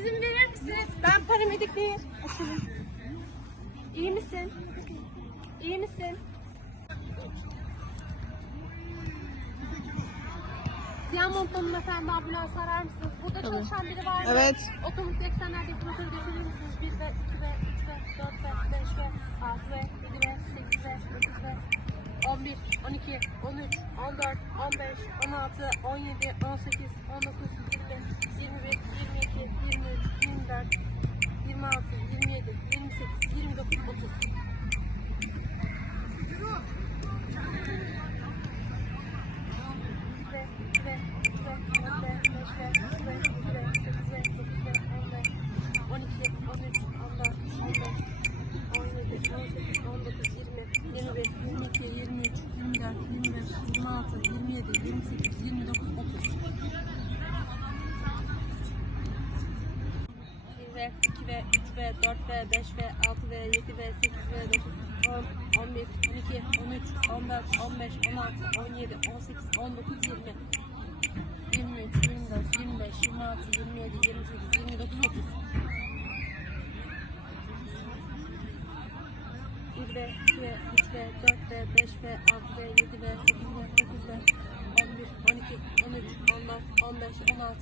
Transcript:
misiniz? Ben paramedik değil. Oturun. İyi misin? İyi misin? Siyah montlu hanımefendi ambulans arar mısınız? Burada çalışan biri var mı? Evet. Otomatik eksenler defibrilatörü getirir misiniz? 1 ve 2 ve 3 ve 4 ve 5 ve 6 ve 7 ve 8 ve 9 ve 11, 12, 13, 14, 15, 16, 17, 18, 19, 20, ve 3 ve 4 ve 5 ve 6 ve 7 ve 8 ve 9 10 11 12 13 14 15 16 17 18 19 20 2 ve 3 ve 3 ve 4 ve 5 ve 6 ve 7 ve 8 ve 9 ve 11, 12, 13, 14, 15, 16,